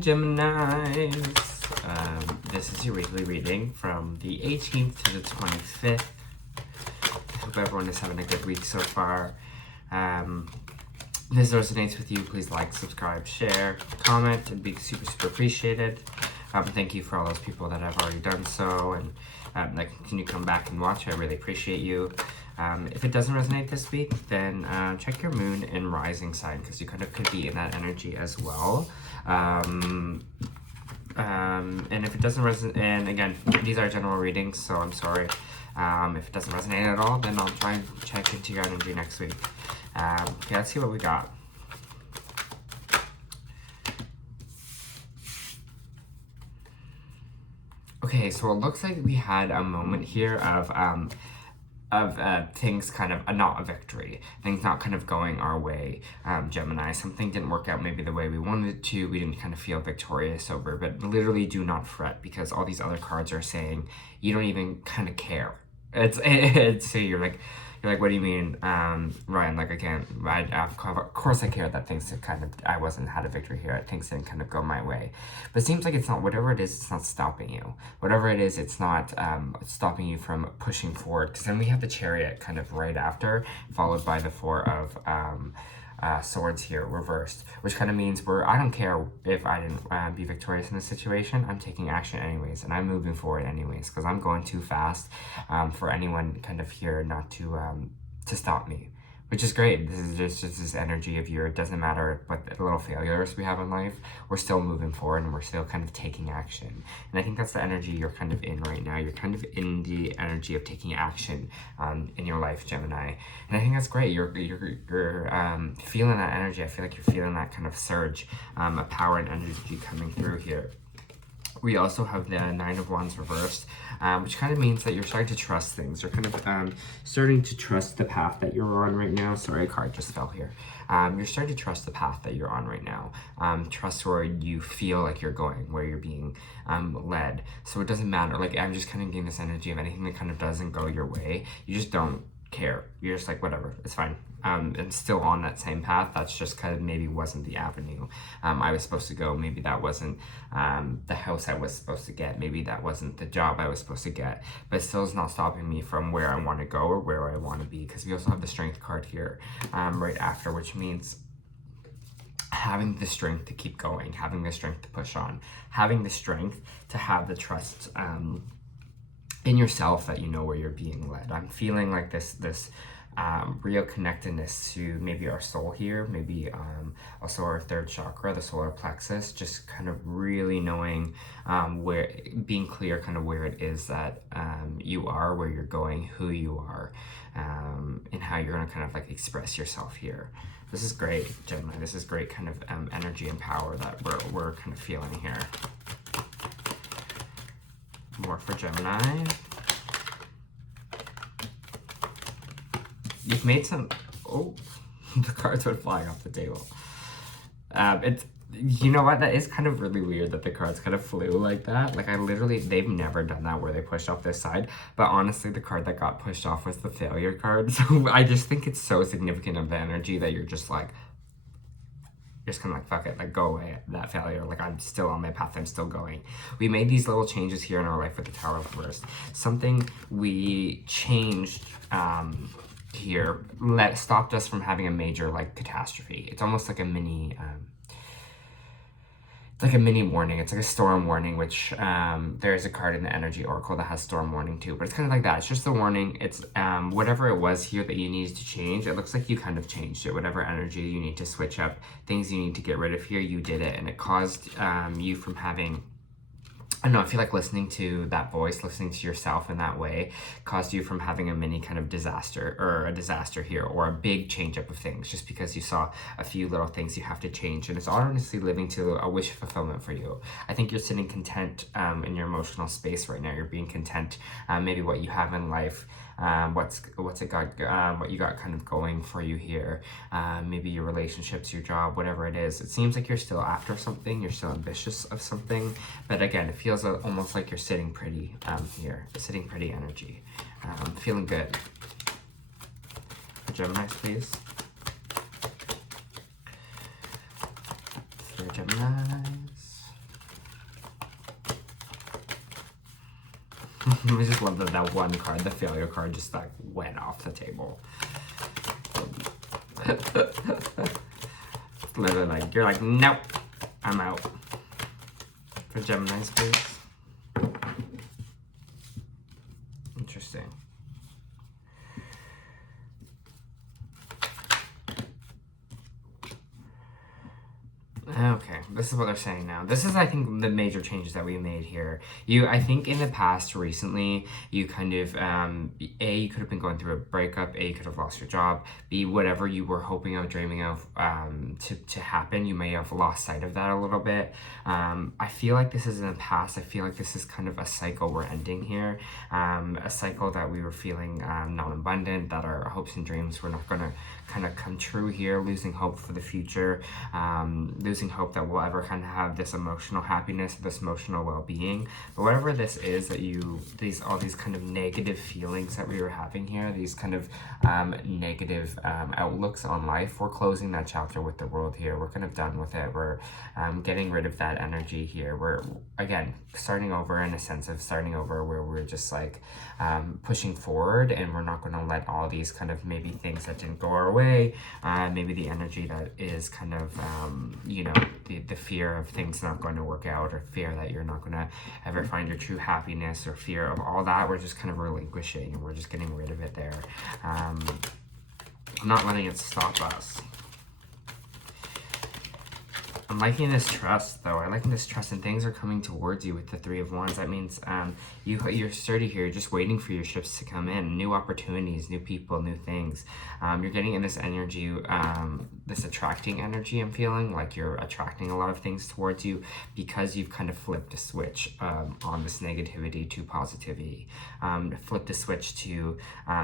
Geminis. This is your weekly reading from the 18th to the 25th. I hope everyone is having a good week so far. If this resonates with you, please like, subscribe, share, comment. It'd be super appreciated. Thank you for all those people that have already done so and that continue to come back and watch. I really appreciate you. If it doesn't resonate this week, then check your moon and rising sign, because you kind of could be in that energy as well. And if it doesn't resonate, and again, these are general readings, so I'm sorry. If it doesn't resonate at all, then I'll try and check into your energy next week. Okay, let's see what we got. Okay, so it looks like we had a moment here of things kind of, not a victory, things not kind of going our way, Gemini. Something didn't work out maybe the way we wanted it to, we didn't kind of feel victorious over, but literally do not fret, because all these other cards are saying you don't even kind of care. It's so you're like, what do you mean, Ryan? Like, again, of course I care that things kind of, I had a victory here. Things didn't kind of go my way. But it seems like it's not, whatever it is, it's not stopping you. Whatever it is, it's not stopping you from pushing forward. Because then we have the Chariot kind of right after, followed by the Four of Swords here, reversed. Which kind of means I don't care if I didn't be victorious in this situation. I'm taking action anyways, and I'm moving forward anyways, because I'm going too fast for anyone kind of here not to stop me, which is great. This is just this energy of it doesn't matter what little failures we have in life, we're still moving forward and we're still kind of taking action. And I think that's the energy you're kind of in right now. You're kind of in the energy of taking action in your life, Gemini. And I think that's great. You're feeling that energy. I feel like you're feeling that kind of surge of power and energy coming through here. We also have the Nine of Wands reversed, which kind of means that you're starting to trust things. You're kind of starting to trust the path that you're on right now. Sorry, a card just fell here. You're starting to trust the path that you're on right now. Trust where you feel like you're going, where you're being led. So it doesn't matter. Like, I'm just kind of getting this energy of anything that kind of doesn't go your way. You just don't care. You're just like, whatever, it's fine. And still on that same path. That's just kind of maybe wasn't the avenue I was supposed to go. Maybe that wasn't the house I was supposed to get. Maybe that wasn't the job I was supposed to get. But it still is not stopping me from where I want to go or where I want to be. Because we also have the Strength card here right after, which means having the strength to keep going, having the strength to push on, having the strength to have the trust in yourself that you know where you're being led. I'm feeling like this real connectedness to maybe our soul here, maybe also our third chakra, the solar plexus, just kind of really knowing being clear kind of where it is that you are, where you're going, who you are, and how you're going to kind of like express yourself here. This is great, Gemini. This is great kind of energy and power that we're kind of feeling here. More for Gemini. You've made some, oh, the cards went flying off the table. You know what, that is kind of really weird that the cards kind of flew like that. Like, they've never done that where they pushed off this side. But honestly, the card that got pushed off was the Failure card. So I just think it's so significant of the energy that you're just like, just kind of like, fuck it, like, go away, that failure. Like, I'm still on my path, I'm still going. We made these little changes here in our life with the Tower reversed. Something we changed here stopped us from having a major like catastrophe. It's almost like a mini it's like a mini warning. It's like a storm warning, which there's a card in the Energy Oracle that has storm warning too, but it's kind of like that. It's just a warning. It's whatever it was here that you needed to change, it looks like you kind of changed it. Whatever energy you need to switch up, things you need to get rid of here, you did it, and it caused you from having, I don't know, I feel like listening to that voice, listening to yourself in that way, caused you from having a mini kind of disaster, or a disaster here, or a big change up of things, just because you saw a few little things you have to change. And it's honestly living to a wish fulfillment for you. I think you're sitting content in your emotional space right now. You're being content, maybe what you have in life, what you got kind of going for you here, maybe your relationships, your job, whatever it is. It seems like you're still after something, you're still ambitious of something, but again, it feels almost like you're sitting pretty here, sitting pretty energy, feeling good. For Gemini, please. For Geminis. I just love that that one card, the failure card, just like went off the table. Literally like, you're like, nope, I'm out. For Gemini's, please. Interesting. Okay, this is what they're saying now. This is, I think, the major changes that we made here. I think in the past, recently, you kind of, A, you could have been going through a breakup, A, you could have lost your job, B, whatever you were hoping of, dreaming of to happen, you may have lost sight of that a little bit. I feel like this is in the past. I feel like this is kind of a cycle we're ending here, a cycle that we were feeling non-abundant, that our hopes and dreams were not going to kind of come true here, losing hope for the future, losing hope that we'll ever kind of have this emotional happiness, this emotional well-being. But whatever this is that all these kind of negative feelings that we were having here, these kind of negative outlooks on life, we're closing that chapter with the world here. We're kind of done with it. We're getting rid of that energy here. We're, again, starting over in a sense of starting over where we're just like pushing forward, and we're not going to let all these kind of maybe things that didn't go our way, maybe the energy that is kind of, you know, the fear of things not going to work out, or fear that you're not going to ever find your true happiness, or fear of all that, we're just kind of relinquishing, and we're just getting rid of it there. Not letting it stop us. I'm liking this trust, though. I'm liking this trust, and things are coming towards you with the Three of Wands. That means you're sturdy here. You're just waiting for your ships to come in. New opportunities, new people, new things. You're getting in this energy, this attracting energy, I'm feeling. Like you're attracting a lot of things towards you because you've kind of flipped a switch on this negativity to positivity. Flip the switch to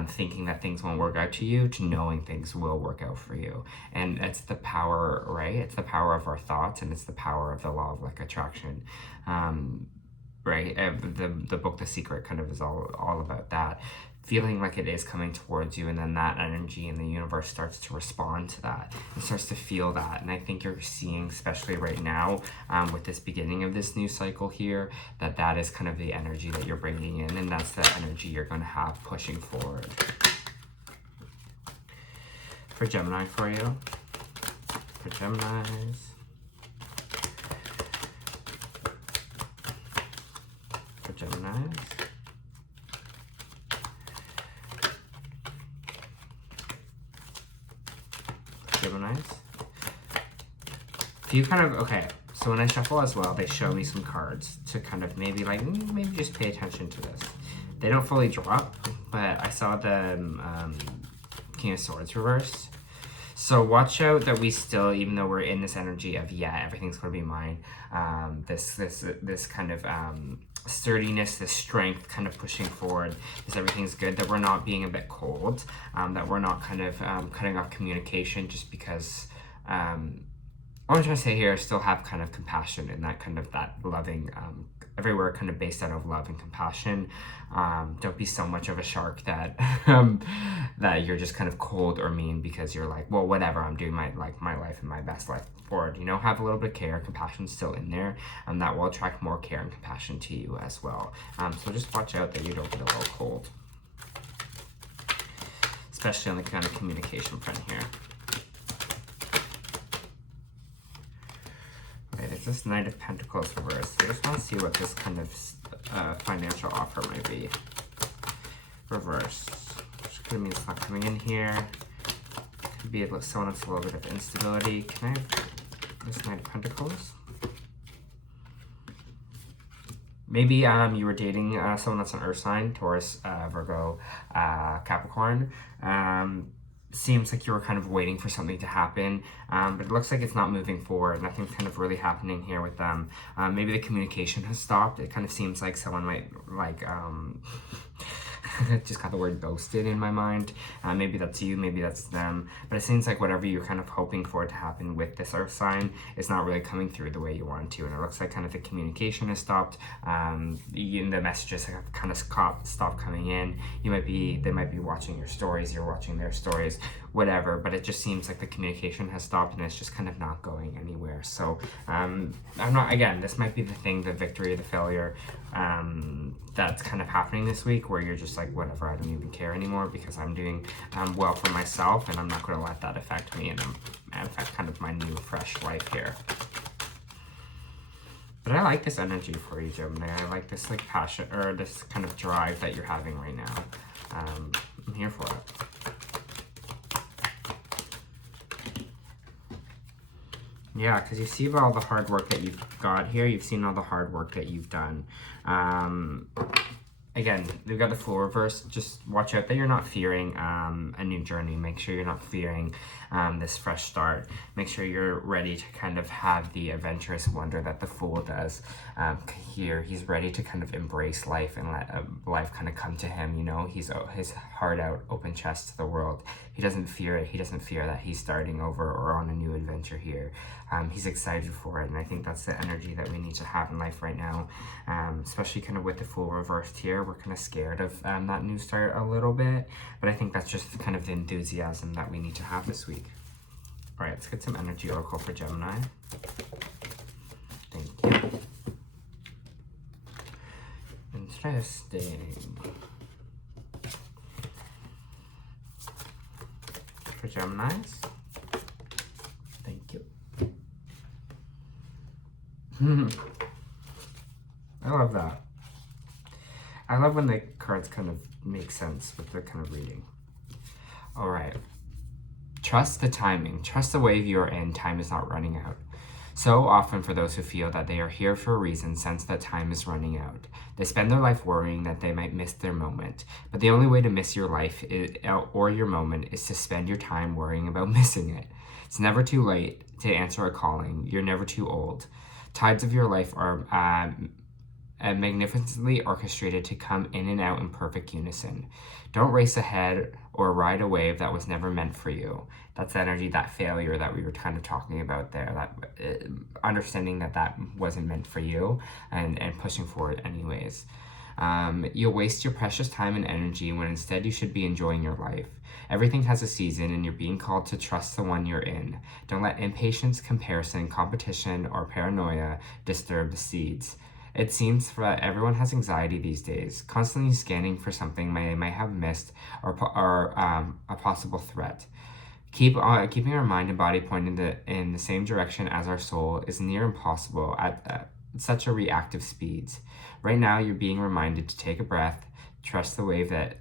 thinking that things won't work out to you, to knowing things will work out for you. And it's the power, right? It's the power of our thoughts, and it's the power of the law of like attraction, right? The book The Secret kind of is all about that, feeling like it is coming towards you, and then that energy in the universe starts to respond to that and starts to feel that. And I think you're seeing, especially right now, with this beginning of this new cycle here, that is kind of the energy that you're bringing in, and that's the energy you're going to have pushing forward. For Gemini, for you. For Geminis. For Geminis. Geminis. If you kind of, okay, so when I shuffle as well, they show me some cards to kind of maybe just pay attention to this. They don't fully drop, but I saw the King of Swords reversed. So watch out that we still, even though we're in this energy of, yeah, everything's going to be mine, this kind of sturdiness, this strength kind of pushing forward, is everything's good, that we're not being a bit cold, that we're not kind of cutting off communication just because, what I'm trying to say here, still have kind of compassion and that kind of that loving, everywhere kind of based out of love and compassion. Don't be so much of a shark that that you're just kind of cold or mean because you're like, well, whatever, I'm doing my life and my best life forward. You know, have a little bit of care. Compassion's still in there, and that will attract more care and compassion to you as well. So just watch out that you don't get a little cold, especially on the kind of communication front here. Okay, there's this Knight of Pentacles reversed. I just want to see what this kind of financial offer might be. Reversed. Which could mean it's not coming in here. Could be someone that's a little bit of instability. Can I have this Knight of Pentacles? Maybe you were dating someone that's an earth sign, Taurus, Virgo, Capricorn. Seems like you were kind of waiting for something to happen, but it looks like it's not moving forward. Nothing's kind of really happening here with them. Maybe the communication has stopped. It kind of seems like someone might like just got the word ghosted in my mind. Maybe that's you, maybe that's them, but it seems like whatever you're kind of hoping for to happen with this earth sign is not really coming through the way you want to, and it looks like kind of the communication has stopped. The messages have kind of stopped coming in. They might be watching your stories, you're watching their stories, whatever, but it just seems like the communication has stopped and it's just kind of not going anywhere. So I'm not, again, this might be the thing, the victory, the failure, that's kind of happening this week, where you're just like, whatever, I don't even care anymore because I'm doing well for myself, and I'm not going to let that affect me and affect kind of my new fresh life here. But I like this energy for you, Gemini. I like this like passion, or this kind of drive that you're having right now. I'm here for it. Yeah, because you see all the hard work that you've got here. You've seen all the hard work that you've done. Again, we've got the Fool reverse. Just watch out that you're not fearing a new journey. Make sure you're not fearing this fresh start. Make sure you're ready to kind of have the adventurous wonder that the Fool does here. He's ready to kind of embrace life and let life kind of come to him. You know, he's his heart out, open chest to the world. He doesn't fear it. He doesn't fear that he's starting over or on a new adventure here. He's excited for it, and I think that's the energy that we need to have in life right now, especially kind of with the Fool reversed here. We're kind of scared of that new start a little bit, but I think that's just kind of the enthusiasm that we need to have this week. All right, let's get some energy oracle for Gemini. Thank you. Interesting. For Geminis. Thank you. I love that. I love when the cards kind of make sense with the kind of reading. All right. Trust the timing. Trust the wave you're in. Time is not running out. So often for those who feel that they are here for a reason, sense that time is running out. They spend their life worrying that they might miss their moment. But the only way to miss your life or your moment is to spend your time worrying about missing it. It's never too late to answer a calling. You're never too old. Tides of your life are magnificently orchestrated to come in and out in perfect unison. Don't race ahead or ride a wave that was never meant for you. That's the energy, that failure that we were kind of talking about there, that understanding that that wasn't meant for you and pushing forward anyways. You'll waste your precious time and energy when instead you should be enjoying your life. Everything has a season, and you're being called to trust the one you're in. Don't let impatience, comparison, competition, or paranoia disturb the seeds. It seems that everyone has anxiety these days, constantly scanning for something they might have missed or a possible threat. Keeping our mind and body pointed in the same direction as our soul is near impossible at such a reactive speeds. Right now, you're being reminded to take a breath, trust the wave that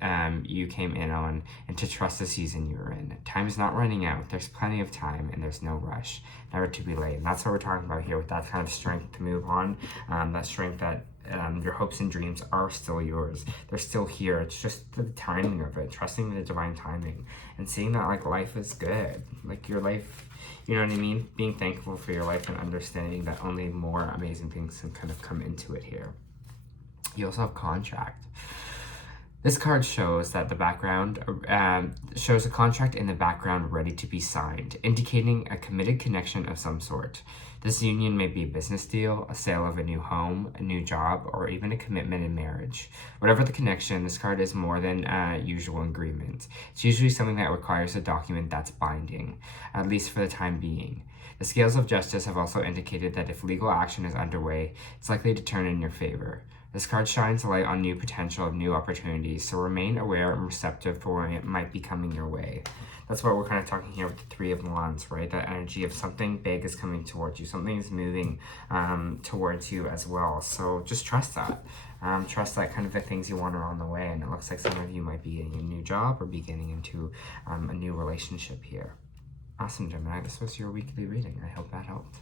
you came in on, and to trust the season you're in. Time is not running out. There's plenty of time, and there's no rush. Never to be late. And that's what we're talking about here, with that kind of strength to move on, that strength that your hopes and dreams are still yours. They're still here. It's just the timing of it, trusting the divine timing, and seeing that like life is good. Like your life, you know what I mean? Being thankful for your life and understanding that only more amazing things can kind of come into it here. You also have contract. This card shows that the background shows a contract in the background ready to be signed, indicating a committed connection of some sort. This union may be a business deal, a sale of a new home, a new job, or even a commitment in marriage. Whatever the connection, this card is more than usual agreement. It's usually something that requires a document that's binding, at least for the time being. The scales of justice have also indicated that if legal action is underway, it's likely to turn in your favor. This card shines a light on new potential of new opportunities, so remain aware and receptive for when it might be coming your way. That's what we're kind of talking here with the Three of Wands, right? That energy of something big is coming towards you. Something is moving towards you as well. So just trust that. Trust that kind of the things you want are on the way. And it looks like some of you might be getting a new job or be getting into a new relationship here. Awesome, Gemini. This was your weekly reading. I hope that helped.